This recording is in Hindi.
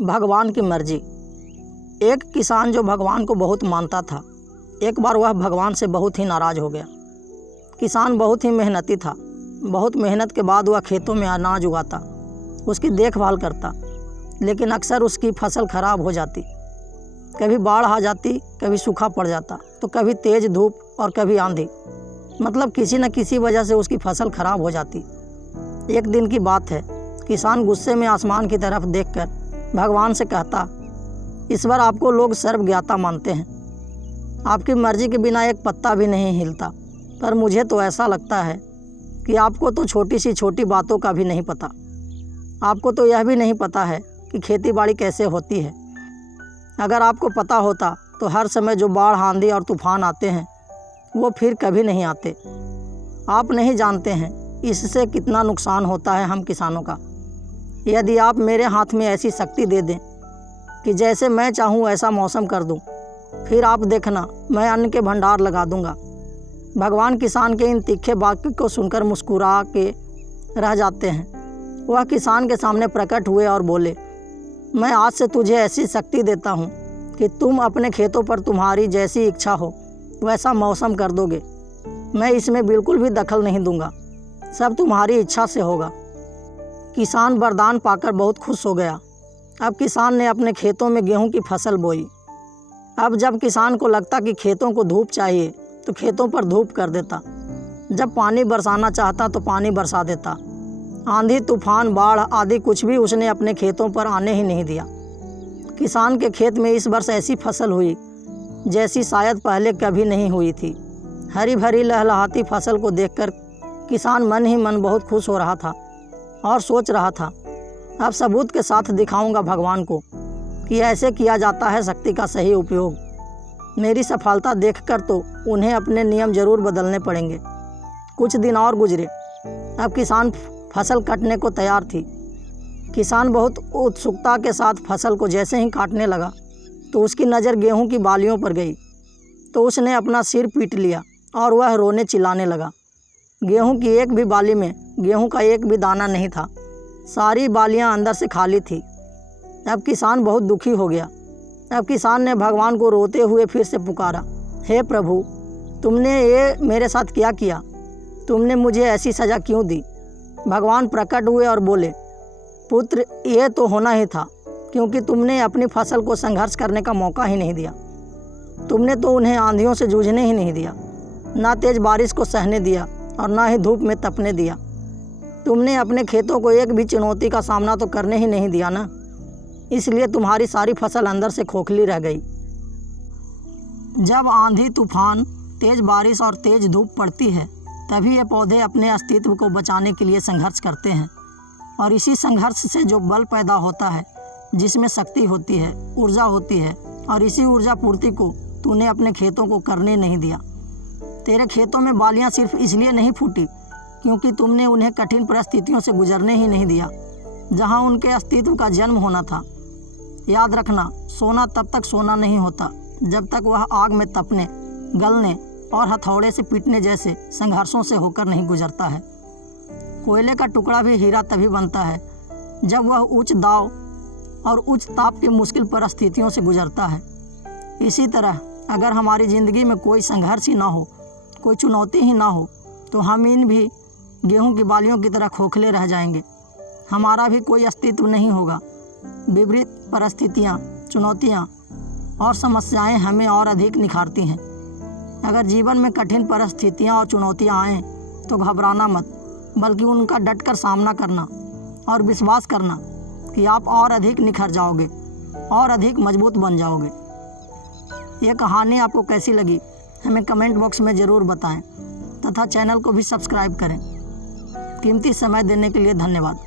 भगवान की मर्जी। एक किसान जो भगवान को बहुत मानता था, एक बार वह भगवान से बहुत ही नाराज़ हो गया। किसान बहुत ही मेहनती था। बहुत मेहनत के बाद वह खेतों में अनाज उगाता, उसकी देखभाल करता, लेकिन अक्सर उसकी फसल खराब हो जाती। कभी बाढ़ आ जाती, कभी सूखा पड़ जाता, तो कभी तेज़ धूप और कभी आंधी। मतलब किसी न किसी वजह से उसकी फसल खराब हो जाती। एक दिन की बात है, किसान गुस्से में आसमान की तरफ देखकर भगवान से कहता, ईश्वर, आपको लोग सर्वज्ञाता मानते हैं, आपकी मर्जी के बिना एक पत्ता भी नहीं हिलता, पर मुझे तो ऐसा लगता है कि आपको तो छोटी सी छोटी बातों का भी नहीं पता। आपको तो यह भी नहीं पता है कि खेती बाड़ी कैसे होती है। अगर आपको पता होता तो हर समय जो बाढ़, आंधी और तूफान आते हैं वो फिर कभी नहीं आते। आप नहीं जानते हैं इससे कितना नुकसान होता है हम किसानों का। यदि आप मेरे हाथ में ऐसी शक्ति दे दें कि जैसे मैं चाहूँ ऐसा मौसम कर दूँ, फिर आप देखना मैं अन्न के भंडार लगा दूँगा। भगवान किसान के इन तीखे वाक्य को सुनकर मुस्कुरा के रह जाते हैं। वह किसान के सामने प्रकट हुए और बोले, मैं आज से तुझे ऐसी शक्ति देता हूँ कि तुम अपने खेतों पर तुम्हारी जैसी इच्छा हो वैसा मौसम कर दोगे। मैं इसमें बिल्कुल भी दखल नहीं दूँगा, सब तुम्हारी इच्छा से होगा। किसान वरदान पाकर बहुत खुश हो गया। अब किसान ने अपने खेतों में गेहूं की फसल बोई। अब जब किसान को लगता कि खेतों को धूप चाहिए तो खेतों पर धूप कर देता। जब पानी बरसाना चाहता तो पानी बरसा देता। आंधी, तूफान, बाढ़ आदि कुछ भी उसने अपने खेतों पर आने ही नहीं दिया। किसान के खेत में इस वर्ष ऐसी फसल हुई जैसी शायद पहले कभी नहीं हुई थी। हरी भरी लहलहाती फसल को देखकर किसान मन ही मन बहुत खुश हो रहा था और सोच रहा था, अब सबूत के साथ दिखाऊंगा भगवान को कि ऐसे किया जाता है शक्ति का सही उपयोग। मेरी सफलता देखकर तो उन्हें अपने नियम जरूर बदलने पड़ेंगे। कुछ दिन और गुजरे। अब किसान फसल काटने को तैयार थी। किसान बहुत उत्सुकता के साथ फसल को जैसे ही काटने लगा तो उसकी नज़र गेहूं की बालियों पर गई, तो उसने अपना सिर पीट लिया और वह रोने चिल्लाने लगा। गेहूं की एक भी बाली में गेहूं का एक भी दाना नहीं था। सारी बालियां अंदर से खाली थी। अब किसान बहुत दुखी हो गया। अब किसान ने भगवान को रोते हुए फिर से पुकारा, हे प्रभु, तुमने ये मेरे साथ क्या किया? तुमने मुझे ऐसी सज़ा क्यों दी? भगवान प्रकट हुए और बोले, पुत्र, ये तो होना ही था, क्योंकि तुमने अपनी फसल को संघर्ष करने का मौका ही नहीं दिया। तुमने तो उन्हें आंधियों से जूझने ही नहीं दिया, ना तेज़ बारिश को सहने दिया और ना ही धूप में तपने दिया। तुमने अपने खेतों को एक भी चुनौती का सामना तो करने ही नहीं दिया ना, इसलिए तुम्हारी सारी फसल अंदर से खोखली रह गई। जब आंधी, तूफान, तेज़ बारिश और तेज़ धूप पड़ती है तभी ये पौधे अपने अस्तित्व को बचाने के लिए संघर्ष करते हैं, और इसी संघर्ष से जो बल पैदा होता है, जिसमें शक्ति होती है, ऊर्जा होती है, और इसी ऊर्जा पूर्ति को तूने अपने खेतों को करने नहीं दिया। तेरे खेतों में बालियां सिर्फ इसलिए नहीं फूटी क्योंकि तुमने उन्हें कठिन परिस्थितियों से गुजरने ही नहीं दिया जहां उनके अस्तित्व का जन्म होना था। याद रखना, सोना तब तक सोना नहीं होता जब तक वह आग में तपने, गलने और हथौड़े से पीटने जैसे संघर्षों से होकर नहीं गुजरता है। कोयले का टुकड़ा भी हीरा तभी बनता है जब वह उच्च दाव और उच्च ताप की मुश्किल परिस्थितियों से गुजरता है। इसी तरह अगर हमारी ज़िंदगी में कोई संघर्ष ही ना हो, कोई चुनौती ही ना हो, तो हम इन भी गेहूं की बालियों की तरह खोखले रह जाएंगे। हमारा भी कोई अस्तित्व नहीं होगा। विपरीत परिस्थितियाँ, चुनौतियाँ और समस्याएं हमें और अधिक निखारती हैं। अगर जीवन में कठिन परिस्थितियाँ और चुनौतियाँ आएँ तो घबराना मत, बल्कि उनका डटकर सामना करना और विश्वास करना कि आप और अधिक निखर जाओगे और अधिक मजबूत बन जाओगे। ये कहानी आपको कैसी लगी हमें कमेंट बॉक्स में ज़रूर बताएं तथा चैनल को भी सब्सक्राइब करें। कीमती समय देने के लिए धन्यवाद।